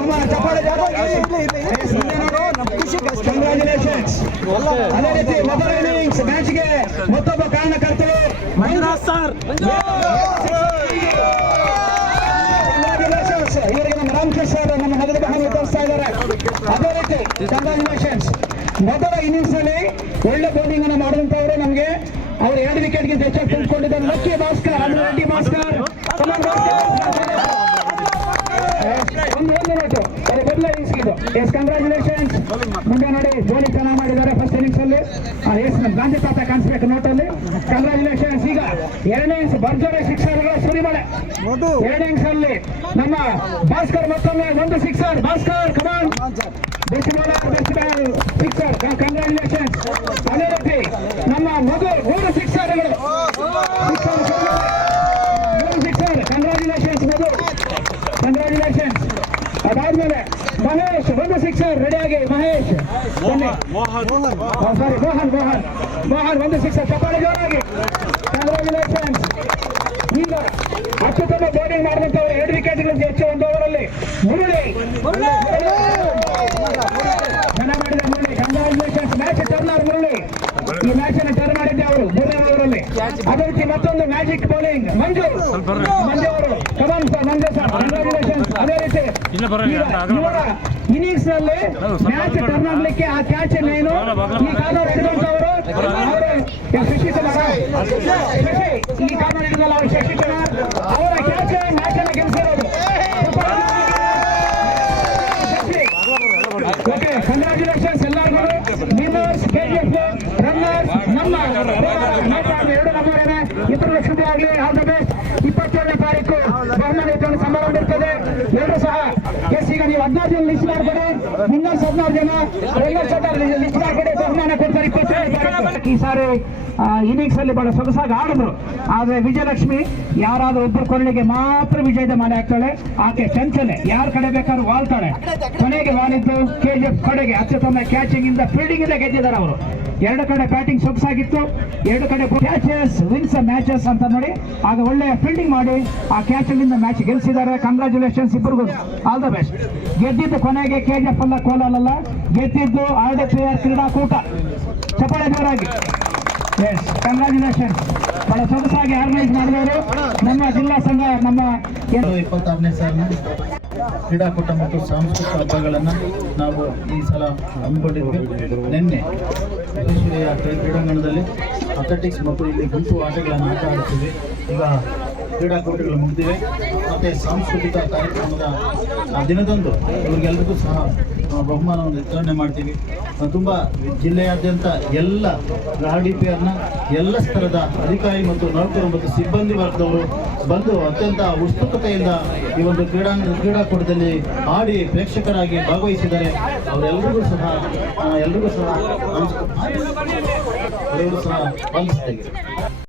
ಬಹುಮಾನ ಚಪ್ಪಾಳೆ ಕಂಗ್ರಾಚುಲೇಷನ್ಸ್. ಅದೇ ರೀತಿ ಮೊದಲ ಇನ್ನಿಂಗ್ಸ್ ಮ್ಯಾಚ್ಗೆ ಮತ್ತೊಬ್ಬ ಕಾರಣಕರ್ತರು ಮಂಜುನಾಥ್ ಸರ್. ಕಂಗ್ರಾಚುಲೇಷನ್ಸ್. ಇವರಿಗೆ ನಮ್ಮ ರಾಮಕೃಷ್ಣ ಸರ್ ನಮ್ಮ ನಗದ ಬಹುಮಾನ ವಿತರಿಸ್ತಾ ಇದ್ದಾರೆ. ಅದೇ ರೀತಿ ಕಂಗ್ರಾಚುಲೇಷನ್ಸ್. ಮೊದಲ ಇನ್ನಿಂಗ್ಸ್ ನಲ್ಲಿ ಒಳ್ಳೆ ಬೌಲಿಂಗ್ ಅನ್ನು ಮಾಡಿದಂತವರು ನಮಗೆ ಅವರು 2 ವಿಕೆಟ್ಗಿಂತ ಹೆಚ್ಚಾಗಿ ತೆಗೆದುಕೊಂಡಿದ್ದಾರೆ. ಲಕ್ಕಿ ಭಾಸ್ಕರ್, ರೆಡ್ಡಿ ಭಾಸ್ಕರ್ ಒಂದು ನೋಟು ಅದು ಮೊದಲ ಇನ್ನಿಂಗ್ಸ್ ಇದು. Yes congratulations. ಮುಂದೆ ನೋಡಿ ಧೋನಿ ಚೆನ್ನಾಗಿ ಮಾಡಿದ್ದಾರೆ ಫಸ್ಟ್ ಇನ್ನಿಂಗ್ಸ್ ಅಲ್ಲಿ. ಎಸ್ ನಮ್ಮ ಗಾಂಧಿ ತಾತ ಕಾಣಿಸ್ಬೇಕು ನೋಟಲ್ಲಿ. ಕಂಗ್ರಾಚುಲೇಷನ್ಸ್. ಈಗ 2ನೇ ಇನ್ನಿಂಗ್ಸ್ ಭರ್ಜರಿ ಸಿಕ್ಸರ್ಗಳ ಸುರಿಮಳೆ. 2ನೇ ಇನ್ನಿಂಗ್ಸ್ ಅಲ್ಲಿ ನಮ್ಮ ಭಾಸ್ಕರ್ ಮತ್ತೊಮ್ಮೆ ಒಂದು ಸಿಕ್ಸರ್. ಭಾಸ್ಕರ್ ಕಮಾನ್ ಸಿಕ್ಸರ್. ಕಂಗ್ರಾಚುಲೇಷನ್ಸ್. ಅದೇ ರೀತಿ ನಮ್ಮ ಮಗು 3 ಸಿಕ್ಸರ್ಗಳು. 3 ಸಿಕ್ಸರ್. ಕಂಗ್ರಾಚುಲೇಷನ್ಸ್ ಮಗು, ಕಂಗ್ರಾಚುಲೇಷನ್ಸ್. ಅದಾದ್ಮೇಲೆ ಮಹೇಶ್ ಒಂದು ಸಿಕ್ಸರ್ ರೆಡಿಯಾಗಿ. ಮಹೇಶ್ ಸಾರಿ ಮೋಹನ್ ಒಂದು ಸಿಕ್ಸರ್. ಚಪ್ಪಾಳೆ ಜೋರಾಗಿ. ಕಂಗ್ರಾಚುಲೇಷನ್ಸ್. ಈಗ ಅತ್ಯುತ್ತಮ ಬೌಲಿಂಗ್ ಮಾಡಿದಂತವರು 2 ವಿಕೆಟ್ಗಳಿಂದ ಹೆಚ್ಚು ಒಂದು ಓವರಲ್ಲಿ ಮುರಳಿ ಚೆನ್ನಾಗಿ ಮಾಡಿದ Murali. Congratulations. Match turner Murali. ಈ ಮ್ಯಾಚ್ ಅನ್ನು ಟರ್ನ್ ಮಾಡಿದ್ದೆ ಅವರು 3ನೇ ಓವರಲ್ಲಿ. ಅದೇ ರೀತಿ ಮತ್ತೊಂದು ಮ್ಯಾಜಿಕ್ ಬೌಲಿಂಗ್ ಮಂಜು ಅವರು. ಕಮಾನ್ ಸರ್ ಮಂಜು ಸರ್, ಕಂಗ್ರಾಚುಲೇಷನ್ಸ್. ಅದೇ ರೀತಿ ಇವರ ಇನ್ನಿಂಗ್ಸ್ ನಲ್ಲಿ ಮ್ಯಾಚ್ ಟರ್ನ್ ಆಗ್ಲಿಕ್ಕೆ ಆ ಕ್ಯಾಚ್ ಏನು ಈ ಕಾರ್ನರ್ ಹಿಡಿದಂತವರು ಶಶಿಕುಮಾರ್. ಈ ಕಾರ್ನರ್ ಹಿಡಿದಲ್ಲ ಅವರು ಶಶಿಕುಮಾರ್. ಅವರ ಕ್ಯಾಚ್ ಮ್ಯಾಚ್ ಅನ್ನು ಗೆಲ್ಲಿಸಿರೋದು. ಓಕೆ ಕಂಗ್ರಾಚುಲೇಷನ್ಸ್ ಎಲ್ಲರಿಗೂ. ವಿನ್ನರ್ಸ್ KGF, ರನ್ನರ್ಸ್ ನಮ್ಮ 2 ನಮ್ಮವರೇನೆ. ಇಬ್ಬರು ಶುಭ ಆಗಲಿ. All the best. 27ನೇ ತಾರೀಕು ಬಹುಮಾನ ವಿತರಣೆ ಸಮಾರಂಭ ಇರ್ತದೆ. ಎಲ್ಲರೂ ಸಹ ಎಸ್ ಈಗ ನೀವು 14 ಜನ ಲಿಸ್ಟ್ ಮಾಡ್ಕೊಡಿ. ವಿನ್ನರ್ಸ್ 16 ಜನ, ರನ್ನರ್ಸ್ ಲಿಸ್ಟ್ ಮಾಡ್ಕೊಡಿ. ಬಹುಮಾನ ಕೊಡ್ತಾರೆ 27ನೇ ತಾರೀಕು. ಈ ಸಾರಿ ಇನ್ನಿಂಗ್ಸ್ ಅಲ್ಲಿ ಬಹಳ ಸೊಗಸಾಗಿ ಆಡಿದ್ರು. ಆದ್ರೆ ವಿಜಯಲಕ್ಷ್ಮಿ ಯಾರಾದ್ರೂ ಒಬ್ಬರು ಕೊರಳಿಗೆ ಮಾತ್ರ ವಿಜಯದ ಮಾಲೆ ಹಾಕ್ತಾಳೆ. ಆಕೆ ಚಂಚಲೆ, ಯಾರ ಕಡೆ ಬೇಕಾದ್ರೂ ವಾಲ್ತಾಳೆ. ಕೊನೆಗೆ ವಾಲಿದ್ದು KGF ಕಡೆಗೆ. ಅತ್ಯುತ್ತಮ ಕ್ಯಾಚಿಂಗ್ ಇಂದ ಫೀಲ್ಡಿಂಗ್ ಇಂದ ಗೆದ್ದಿದ್ದಾರೆ ಅವರು. 2 ಕಡೆ ಬ್ಯಾಟಿಂಗ್ ಸೊಗಸಾಗಿತ್ತು. 2 ಕಡೆ ಕ್ಯಾಚಸ್ ವಿನ್ಸ್ ಮ್ಯಾಚಸ್ ಅಂತ ನೋಡಿ. ಆಗ ಒಳ್ಳೆ ಫೀಲ್ಡಿಂಗ್ ಮಾಡಿ ಆ ಕ್ಯಾಚಿಂಗ್ ಮ್ಯಾಚ್ ಗೆಲ್ಲಿಸಿದ್ದಾರೆ. ಕಂಗ್ರಾಚುಲೇಷನ್ಸ್ ಇಬ್ಬರಿಗೂ. All the best. ಗೆದ್ದಿದ್ದು ಕೊನೆಗೆ KGF ಅಲ್ಲ, ಕೋಲಾರಲ್ಲ. ಗೆದ್ದಿದ್ದು RDPR ಕ್ರೀಡಾಕೂಟ. ಚಪ್ಪಾಳೆ ಜೋರಾಗಿ. Yes congratulation. ಬಹಳ ಸೊಗಸಾಗಿ ಆರ್ಗನೈಸ್ ಮಾಡಿದವರು ನಮ್ಮ ಜಿಲ್ಲಾ ಸಂಘ. ನಮ್ಮ 26ನೇ ಸಾಲಿನ ಕ್ರೀಡಾಕೂಟ ಮತ್ತು ಸಾಂಸ್ಕೃತಿಕ ಹಬ್ಬಗಳನ್ನು ನಾವು ಈ ಸಲ ಹಮ್ಮಿಕೊಂಡಿದ್ವಿ. ನಿನ್ನೆ ವಿಶ್ವೇಶ್ವರಯ್ಯ ಕ್ರೀಡಾಂಗಣದಲ್ಲಿ ಅಥ್ಲೆಟಿಕ್ಸ್ ಮತ್ತು ಇಲ್ಲಿ ಗುಂಪು ಆಟಗಳನ್ನು ಆಟ ಆಡುತ್ತಿವೆ. ಈಗ ಕ್ರೀಡಾಕೂಟಗಳು ಮುಗಿದಿವೆ. ಮತ್ತು ಸಾಂಸ್ಕೃತಿಕ ಕಾರ್ಯಕ್ರಮದ ದಿನದಂದು ಇವರಿಗೆಲ್ಲರಿಗೂ ಸಹ ಬಹುಮಾನವನ್ನು ವಿತರಣೆ ಮಾಡ್ತೀವಿ. ತುಂಬ ಜಿಲ್ಲೆಯಾದ್ಯಂತ ಎಲ್ಲ RDPRನ ಎಲ್ಲ ಸ್ತರದ ಅಧಿಕಾರಿ ಮತ್ತು ನೌಕರರು ಮತ್ತು ಸಿಬ್ಬಂದಿ ವರ್ಗದವರು ಬಂದು ಅತ್ಯಂತ ಉತ್ಸುಕತೆಯಿಂದ ಈ ಒಂದು ಕ್ರೀಡಾಕೂಟದಲ್ಲಿ ಆಡಿ ಪ್ರೇಕ್ಷಕರಾಗಿ ಭಾಗವಹಿಸಿದ್ದಾರೆ. ಅವರೆಲ್ಲರಿಗೂ ಸಹ ವಂದಿಸ್ತೇವೆ.